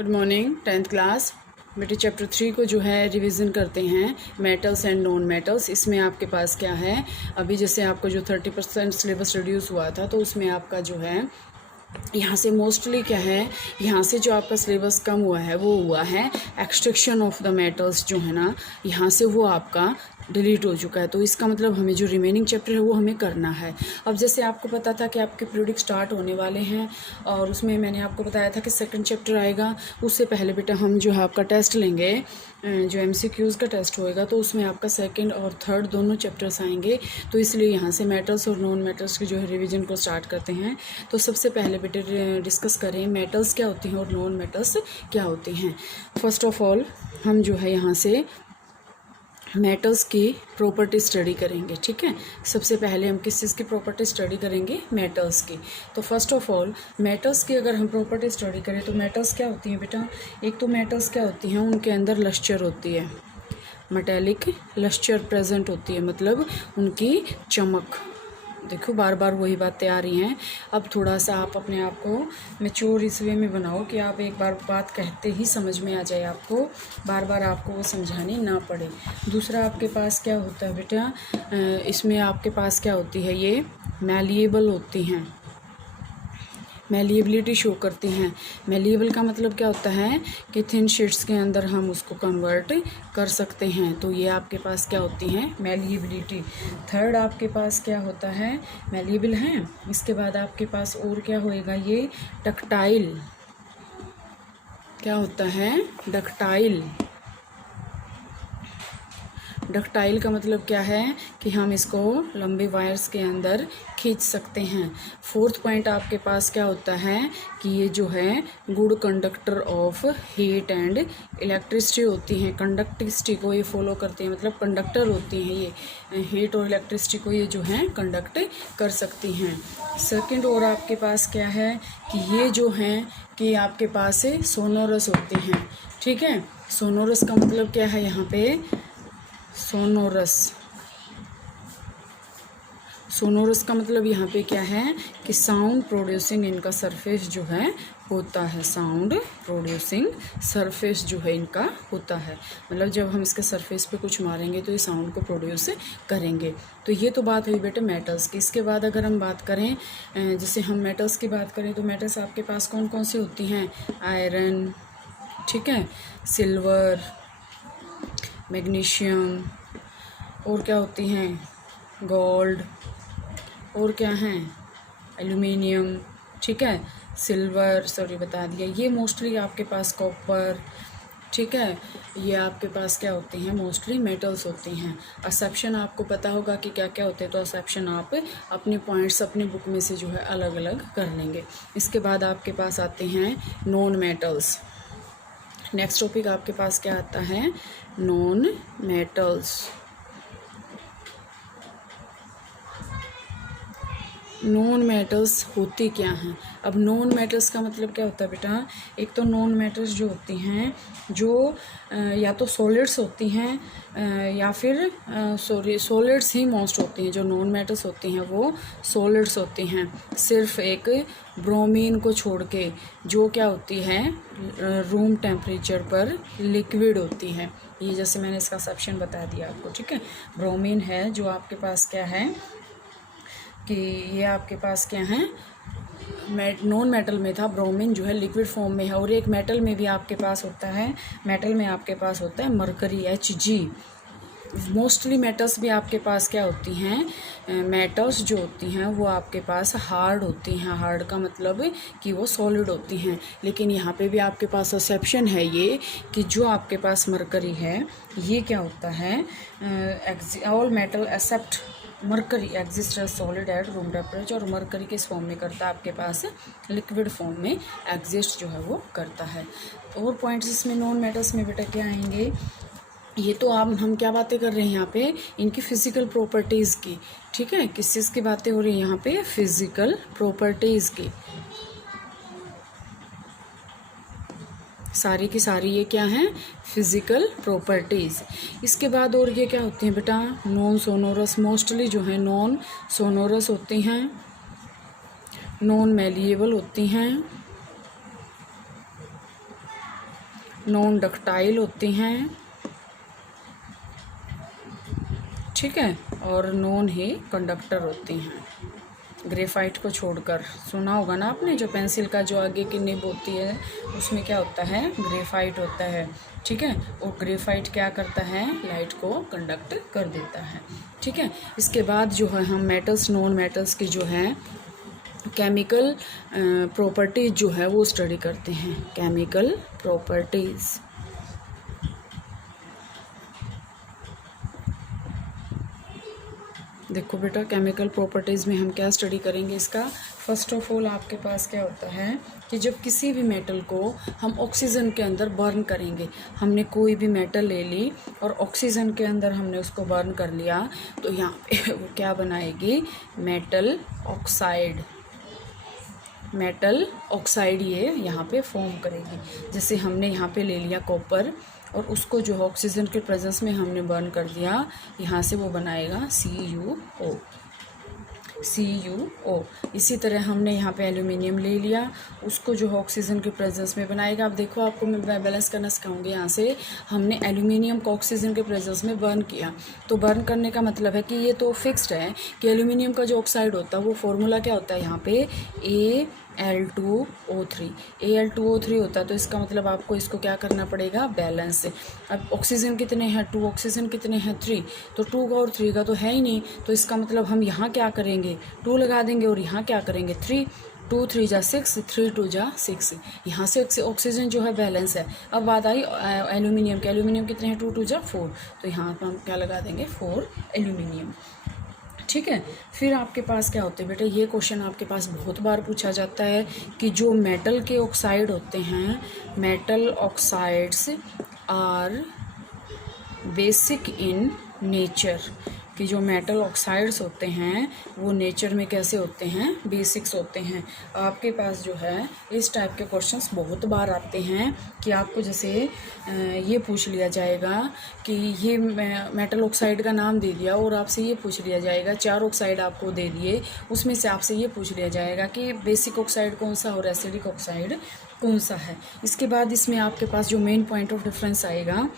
Good morning 10th class बेटे। Chapter 3 को जो है रिवीजन करते हैं, मेटल्स एंड नॉन मेटल्स। इसमें आपके पास क्या है, अभी जैसे आपको जो 30% सिलेबस रिड्यूस हुआ था, तो उसमें आपका जो है यहाँ से मोस्टली क्या है, यहाँ से जो आपका सिलेबस कम हुआ है वो हुआ है एक्सट्रैक्शन ऑफ द मेटल्स जो है ना, यहाँ से वो आपका डिलीट हो चुका है। तो इसका मतलब हमें जो रिमेनिंग चैप्टर है वो हमें करना है। अब जैसे आपको पता था कि आपके पीरियडिक स्टार्ट होने वाले हैं, और उसमें मैंने आपको बताया था कि सेकंड चैप्टर आएगा। उससे पहले बेटा हम जो है आपका टेस्ट लेंगे, जो MCQs का टेस्ट होएगा, तो उसमें आपका सेकंड और थर्ड दोनों चैप्टर्स आएंगे। तो इसलिए यहाँ से मेटल्स और नॉन मेटल्स की जो है रिवीजन को स्टार्ट करते हैं। तो सबसे पहले बेटे डिस्कस करें मेटल्स क्या होती हैं और नॉन मेटल्स क्या होती हैं। फर्स्ट ऑफ ऑल हम जो है यहाँ से मेटल्स की प्रॉपर्टी स्टडी करेंगे, ठीक है। सबसे पहले हम किस चीज़ की प्रॉपर्टी स्टडी करेंगे, मेटल्स की। तो फर्स्ट ऑफ ऑल मेटल्स की अगर हम प्रॉपर्टी स्टडी करें तो मेटल्स क्या होती हैं बेटा, एक तो मेटल्स क्या होती हैं, उनके अंदर लस्चर होती है, मेटेलिक लस्चर प्रेजेंट होती है, मतलब उनकी चमक। देखो बार बार वही बातें आ रही हैं। अब थोड़ा सा आप अपने आप को मैच्योर इस वे में बनाओ कि आप एक बार बात कहते ही समझ में आ जाए, आपको बार बार आपको वो समझानी ना पड़े। दूसरा आपके पास क्या होता है बेटा, इसमें आपके पास क्या होती है, ये मैलिएबल होती हैं, मैलिएबिलिटी शो करती हैं। मैलिएबल का मतलब क्या होता है कि थिन शीट्स के अंदर हम उसको कन्वर्ट कर सकते हैं। तो ये आपके पास क्या होती हैं, मैलिएबिलिटी। थर्ड आपके पास क्या होता है, मैलिएबल हैं। इसके बाद आपके पास और क्या होएगा, ये डक्टाइल। क्या होता है, डक्टाइल। डक्टाइल का मतलब क्या है कि हम इसको लंबे वायर्स के अंदर खींच सकते हैं। फोर्थ पॉइंट आपके पास क्या होता है कि ये जो है good conductor of heat and electricity होती हैं। कंडक्टिविटी को ये फॉलो करती हैं, मतलब कंडक्टर होती हैं ये, हीट और इलेक्ट्रिसिटी को ये जो है कंडक्ट कर सकती हैं। सेकंड और आपके पास क्या है कि ये जो हैं कि आपके पास सोनोरस होती हैं, ठीक है। सोनोरस का मतलब क्या है, यहाँ पे सोनोरस, सोनोरस का मतलब यहाँ पे क्या है कि साउंड प्रोड्यूसिंग इनका सरफेस जो है होता है, साउंड प्रोड्यूसिंग सरफेस जो है इनका होता है, मतलब जब हम इसके सरफेस पे कुछ मारेंगे तो ये साउंड को प्रोड्यूस करेंगे। तो ये तो बात हुई बेटे मेटल्स की। इसके बाद अगर हम बात करें, जैसे हम मेटल्स की बात करें तो मेटल्स आपके पास कौन कौन सी होती हैं, आयरन, ठीक है, सिल्वर, मैग्नीशियम, और क्या होती हैं, गोल्ड, और क्या हैं, एल्युमिनियम, ठीक है, सिल्वर, सॉरी बता दिया। ये मोस्टली आपके पास कॉपर, ठीक है, ये आपके पास क्या होती हैं, मोस्टली मेटल्स होती हैं। एक्सेप्शन आपको पता होगा कि क्या क्या होते हैं, तो एक्सेप्शन आप अपने पॉइंट्स अपनी बुक में से जो है अलग अलग कर लेंगे। इसके बाद आपके पास आते हैं नॉन मेटल्स। नेक्स्ट टॉपिक आपके पास क्या आता है, नॉन मेटल्स। नॉन मेटल्स होती क्या हैं। अब नॉन मेटल्स का मतलब क्या होता है बेटा, एक तो नॉन मेटल्स जो होती हैं जो या तो सॉलिड्स होती हैं या फिर सॉलिड्स ही मोस्ट होती हैं। जो नॉन मेटल्स होती हैं वो सॉलिड्स होती हैं, सिर्फ एक ब्रोमीन को छोड़ के, जो क्या होती है रूम टेम्परेचर पर लिक्विड होती है। ये जैसे मैंने इसका सेक्शन बता दिया आपको, ठीक है। ब्रोमीन है जो आपके पास क्या है कि ये आपके पास क्या है, नॉन मेटल में था, ब्रोमीन जो है लिक्विड फॉर्म में है। और एक मेटल में भी आपके पास होता है, मेटल में आपके पास होता है मरकरी, Hg। मोस्टली मेटल्स भी आपके पास क्या होती हैं, मेटल्स जो होती हैं वो आपके पास हार्ड होती हैं। हार्ड का मतलब कि वो सॉलिड होती हैं। लेकिन यहाँ पे भी आपके पास एक्सेप्शन है ये कि जो आपके पास मरकरी है ये क्या होता है, all metal except mercury exist as solid at room temperature. और मरकरी किस फॉर्म में करता है, आपके पास लिक्विड फॉर्म में एग्जिस्ट जो है वो करता है। और पॉइंट्स इसमें नॉन मेटल्स में बेटा क्या आएंगे, ये तो आप हम क्या बातें कर रहे हैं यहाँ पे, इनकी फिजिकल प्रॉपर्टीज़ की, ठीक है। किस चीज़ की बातें हो रही है यहाँ पे, फिजिकल प्रॉपर्टीज़ की। सारी की सारी ये क्या हैं, फिजिकल प्रॉपर्टीज़। इसके बाद और ये क्या होती हैं बेटा, नॉन सोनोरस। मोस्टली जो है नॉन सोनोरस होती हैं, नॉन मैलिएबल होती हैं, नॉन डक्टाइल होती हैं, ठीक है, और नॉन ही कंडक्टर होती हैं। ग्रेफाइट को छोड़कर सुना होगा ना आपने, जो पेंसिल का जो आगे की निब होती है उसमें क्या होता है, ग्रेफाइट होता है, ठीक है। और ग्रेफाइट क्या करता है, लाइट को कंडक्ट कर देता है, ठीक है। इसके बाद जो है हम मेटल्स, नॉन मेटल्स की जो है केमिकल प्रॉपर्टीज जो है वो स्टडी करते हैं। केमिकल प्रॉपर्टीज़, देखो बेटा केमिकल प्रॉपर्टीज़ में हम क्या स्टडी करेंगे इसका। फर्स्ट ऑफ ऑल आपके पास क्या होता है कि जब किसी भी मेटल को हम ऑक्सीजन के अंदर बर्न करेंगे, हमने कोई भी मेटल ले ली और ऑक्सीजन के अंदर हमने उसको बर्न कर लिया, तो यहाँ पे वो क्या बनाएगी, मेटल ऑक्साइड। मेटल ऑक्साइड ये यहाँ पे फॉर्म करेगी। जैसे हमने यहाँ पे ले लिया कॉपर और उसको जो है ऑक्सीजन के प्रेजेंस में हमने बर्न कर दिया, यहाँ से वो बनाएगा CuO। इसी तरह हमने यहाँ पे एल्यूमिनियम ले लिया, उसको जो है ऑक्सीजन के प्रेजेंस में बनाएगा। अब देखो आपको मैं बैलेंस करना सिखाऊंगी। यहाँ से हमने एल्यूमिनियम को ऑक्सीजन के प्रेजेंस में बर्न किया, तो बर्न करने का मतलब है कि ये तो फिक्स्ड है कि एल्यूमिनियम का जो ऑक्साइड होता है वो फॉर्मूला क्या होता है, यहाँ पे Al2O3 होता है। तो इसका मतलब आपको इसको क्या करना पड़ेगा, बैलेंस से। अब ऑक्सीजन कितने हैं, 2, ऑक्सीजन कितने हैं, 3, तो 2 का और 3 का तो है ही नहीं, तो इसका मतलब हम यहाँ क्या करेंगे, 2 लगा देंगे और यहाँ क्या करेंगे 3, 2 3 जा 6, 3 2 जा 6, यहाँ से ऑक्सीजन जो है बैलेंस है। अब बात आई एल्यूमिनियम के, एल्यूमिनियम कितने हैं, 2 2 जा 4, तो यहाँ पर हम क्या लगा देंगे 4 एल्यूमिनियम, ठीक है। फिर आपके पास क्या होते हैं बेटा, ये क्वेश्चन आपके पास बहुत बार पूछा जाता है कि जो मेटल के ऑक्साइड होते हैं, metal oxides are basic in nature, कि जो मेटल ऑक्साइड्स होते हैं वो नेचर में कैसे होते हैं, बेसिक्स होते हैं। आपके पास जो है इस टाइप के क्वेश्चंस बहुत बार आते हैं कि आपको जैसे ये पूछ लिया जाएगा कि ये मेटल ऑक्साइड का नाम दे दिया और आपसे ये पूछ लिया जाएगा, 4 ऑक्साइड आपको दे दिए, उसमें से आपसे ये पूछ लिया जाएगा कि बेसिक ऑक्साइड कौन सा और एसिडिक ऑक्साइड कौन सा है। इसके बाद इसमें आपके पास जो मेन पॉइंट ऑफ डिफरेंस आएगा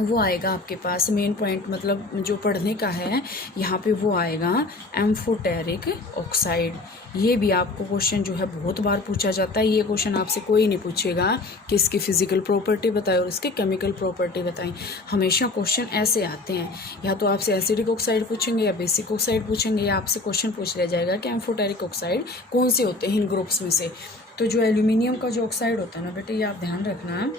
वो आएगा आपके पास, मेन पॉइंट मतलब जो पढ़ने का है यहाँ पे वो आएगा एम्फोटेरिक ऑक्साइड। ये भी आपको क्वेश्चन जो है बहुत बार पूछा जाता है। ये क्वेश्चन आपसे कोई नहीं पूछेगा कि इसकी फिजिकल प्रॉपर्टी बताएं और इसके केमिकल प्रॉपर्टी बताएं। हमेशा क्वेश्चन ऐसे आते हैं, या तो आपसे एसिडिक ऑक्साइड पूछेंगे या बेसिक ऑक्साइड पूछेंगे, या आपसे क्वेश्चन पूछ लिया जाएगा कि एम्फोटेरिक ऑक्साइड कौन से होते हैं इन ग्रुप्स में से। तो जो एल्यूमिनियम का जो ऑक्साइड होता है ना बेटे, ये आप ध्यान रखना।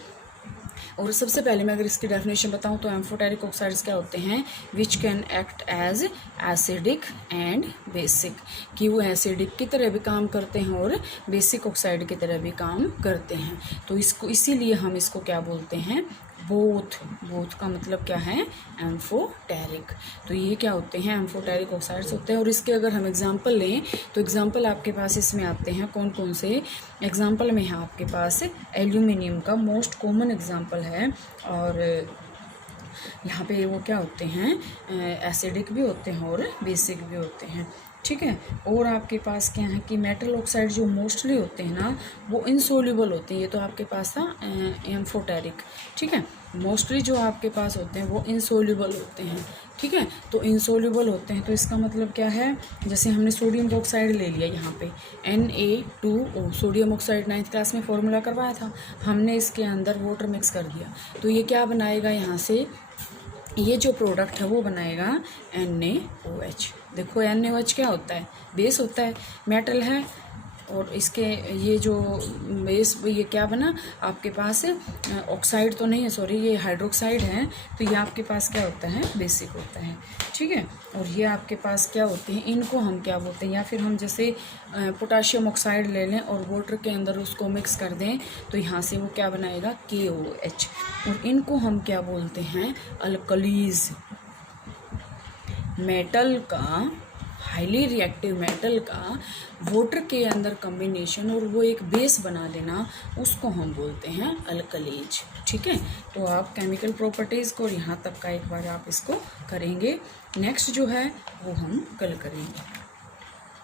और सबसे पहले मैं अगर इसकी डेफिनेशन बताऊं तो एम्फोटेरिक ऑक्साइड्स क्या होते हैं, which can act as acidic and basic, कि वो एसिडिक की तरह भी काम करते हैं और बेसिक ऑक्साइड की तरह भी काम करते हैं। तो इसको इसीलिए हम इसको क्या बोलते हैं, बोथ का मतलब क्या है, एम्फोटेरिक। तो ये क्या होते हैं, एम्फोटेरिक ऑक्साइड्स होते हैं। और इसके अगर हम एग्जांपल लें तो एग्जांपल आपके पास इसमें आते हैं कौन कौन से। एग्जांपल में है आपके पास एल्यूमिनियम का मोस्ट कॉमन एग्जांपल है, और यहाँ पे वो क्या होते हैं, एसिडिक भी होते हैं और बेसिक भी होते हैं, ठीक है। और आपके पास क्या है कि मेटल ऑक्साइड जो मोस्टली होते हैं ना वो इनसोल्यूबल होते हैं। ये तो आपके पास था एम्फोटेरिक, ठीक है। मोस्टली जो आपके पास होते हैं वो इनसोल्यूबल होते हैं, ठीक है। तो इनसोल्यूबल होते हैं तो इसका मतलब क्या है, जैसे हमने सोडियम ऑक्साइड ले लिया, यहाँ पे Na2O, sodium oxide 9th class में फॉर्मूला करवाया था हमने, इसके अंदर वाटर मिक्स कर दिया तो ये क्या बनाएगा, यहाँ से ये जो प्रोडक्ट है वो बनाएगा NaOH। देखो NaOH क्या होता है, बेस होता है, मेटल है, और इसके ये जो बेस ये क्या बना आपके पास, ऑक्साइड तो नहीं है, सॉरी ये हाइड्रोक्साइड है, तो ये आपके पास क्या होता है, बेसिक होता है, ठीक है। और ये आपके पास क्या होते हैं, इनको हम क्या बोलते हैं, या फिर हम जैसे पोटाशियम ऑक्साइड ले लें और वाटर के अंदर उसको मिक्स कर दें तो यहाँ से वो क्या बनाएगा, KOH। और इनको हम क्या बोलते हैं, अल्कलीज। मेटल का, हाईली रिएक्टिव मेटल का वाटर के अंदर कॉम्बिनेशन और वो एक बेस बना देना, उसको हम बोलते हैं अल्कलीज, ठीक है। तो आप केमिकल प्रॉपर्टीज़ को यहाँ तक का एक बार आप इसको करेंगे, नेक्स्ट जो है वो हम कल करेंगे।